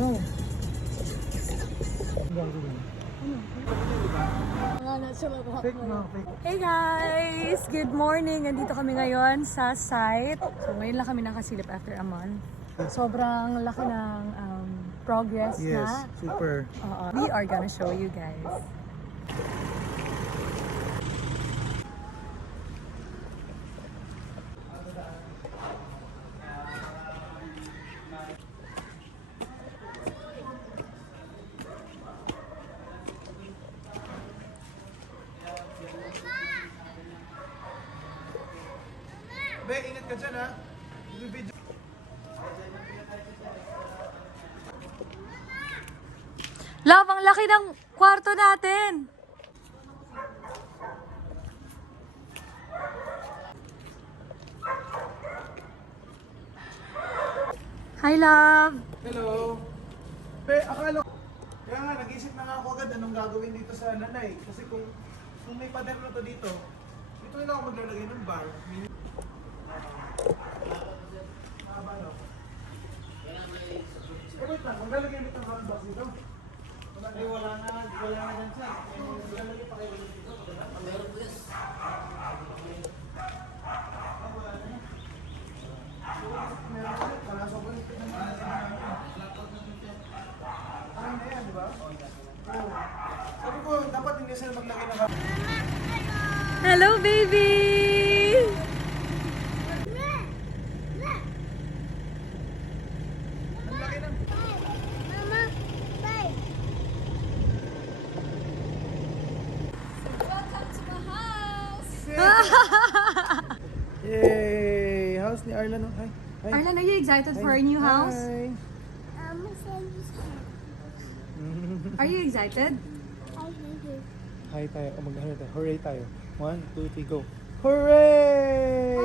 Oh. Hey guys! Good morning! Andito kami ngayon sa site. So ngayon lang kami nakasilip after a month. Sobrang laki ng progress Yes, na. super. We are gonna show you guys. Be, ingat ka dyan ha. Video. Love, ang laki ng kwarto natin! Hi, love! Hello. Be, akala ko. Kaya nga, nag-isip na nga ako agad anong gagawin dito sa nanay. Kasi kung may pader na to dito, dito na ako maglalagay ng bar. Wait lang, maglalagay ulit ng hotbox dito. Wala na dyan siya. Maglalagay pa kayo ulit dito. Meron po yes. Meron ulit, palasok ulit. Ano na yan, di ba? Sabi ko, dapat hindi sila maglagay ng hotbox. Hello, baby! Yay! House ni Arlan. Hi. Hi. Arlan, are you excited for our new house? Hi. Are you excited? Hi tayo. O mag-hi tayo. Hooray tayo. 1, 2, 3, go. Hooray!